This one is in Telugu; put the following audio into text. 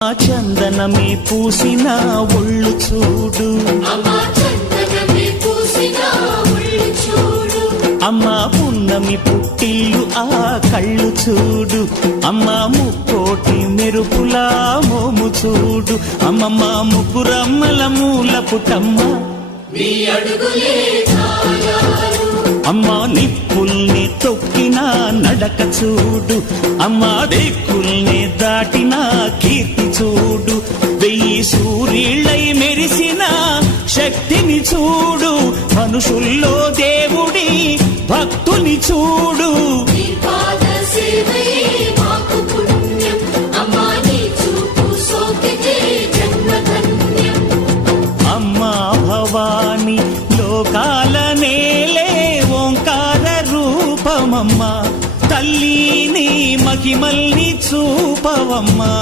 చందనమే పూసిన ఒళ్ళు చూడు, అమ్మ పున్నమి పుట్టిల్లు ఆ కళ్ళు చూడు, అమ్మ ముక్కోటి మెరుపులా మోము చూడు, అమ్మమ్మ ముగ్గురమ్మల మూల పుట్టమ్మ అమ్మ నిప్పుల్ని తొక్కిన నడక చూడు, అమ్మ దిక్కుల్ని దాటిన కీర్తి చూడు, 1000 సూర్యుళ్ళై మెరిసిన శక్తిని చూడు, మనుషుల్లో దేవుడి భక్తుని చూడు. అమ్మా భవాని లోకాల నేలే ఓంకార రూపమమ్మా, తల్లిని మహిమల్ని చూపవమ్మా.